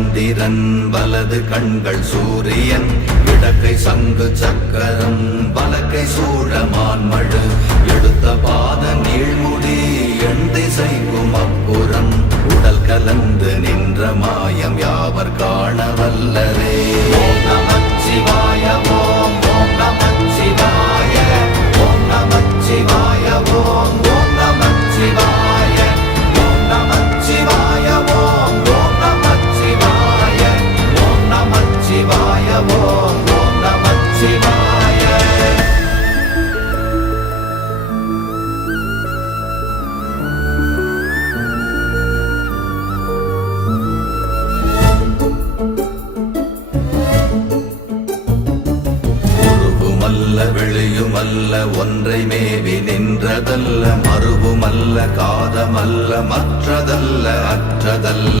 சந்திரன் வலது கண்கள் சூரியன் இடக்கை சங்கு சக்கரம் வலக்கை சூழமான்மழு எடுத்த பாத நீழ்முடி எண் திசைக்கும் அப்புறம் உடல் கலந்து நின்ற மாயம் யாவர் காண வல்லரே. ஓம் நமச்சிவாய ஓம் ஓம் நமச்சிவாய ஓம் நமச்சிவாய ஓம் ஓம் நமச்சிவாய ஓம் நமச்சிவாய ஓம் ஓம் நமச்சிவாய ஓம் நமச்சிவாய ஓம் ஓம் நமச்சிவாய. வெளியுமல்ல ஒன்றை மேவி நின்றதல்ல மறுவுமல்ல காதமல்ல மற்றதல்ல அற்றதல்ல